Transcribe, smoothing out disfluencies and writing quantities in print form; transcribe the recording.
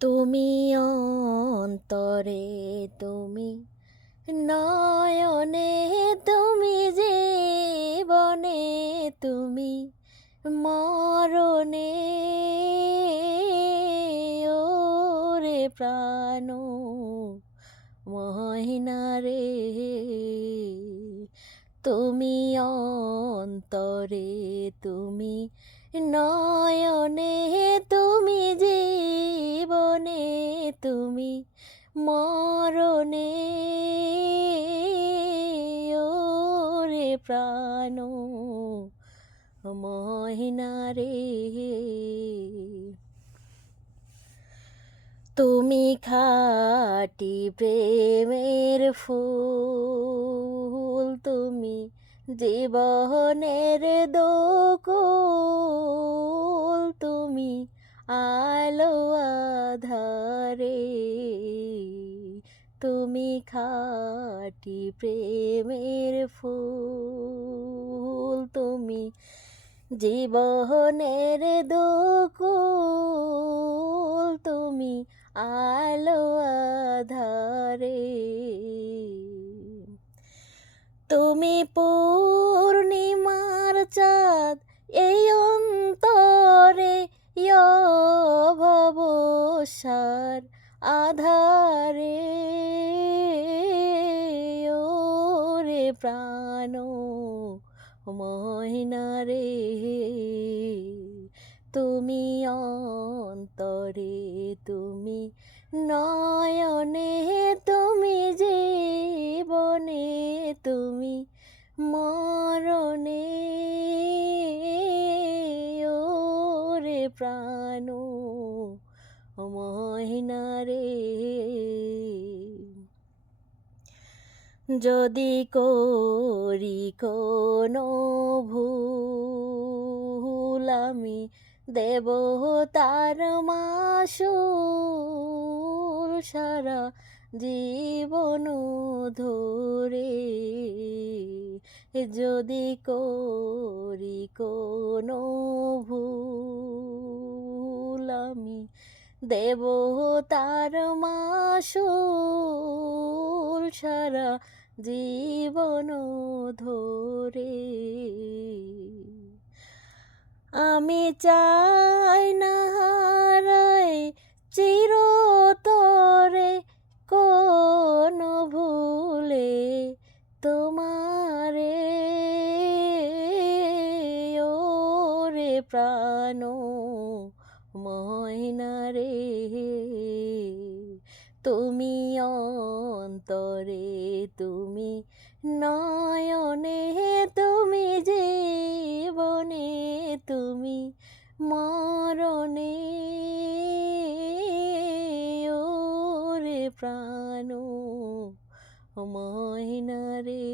তুমি অন্তরে, তুমি নয়নে, তুমি জীবনে, তুমি মরণে, ওরে প্রাণ মহিনা রে। তুমি অন্তরে, তুমি নয়নে, তুমি জীবনে, তুমি মরণে, ওরে প্রাণ মহিনা রে। তুমি খাঁটি প্রেমের ফুল, তুমি জীবনের দোকুল, তুমি আলো আধারে, তুমি খাঁটি প্রেমের ফুল, তুমি জীবনের দোকুল, তুমি আলো আধারে, তুমি পূর্ণিমার চাঁদ এই অন্তরে, ভবসার আধারে, ওরে প্রাণ মহিনা রে। তুমি অন্তরে, তুমি নয়নে, তুমি জীবনে, তুমি মরণে, ওরে প্রাণ মহিনা রে। যদি করি কোনো ভুল, আমি দেব তার মাসুল, সারা জীবন ধরে। যদি করি কোনো ভুল, আমি দেব তার মাসুল, সারা জীবন ধরে। আমি চাই না হারাই চিরতরে কোনো ভুলে তোমারে, ওরে প্রাণ মহিনা রে। তুমি অন্তরে, তুমি নয়নে, তুমি জীবনে, তুমি মরণে, ওরে প্রাণ মহিনা রে।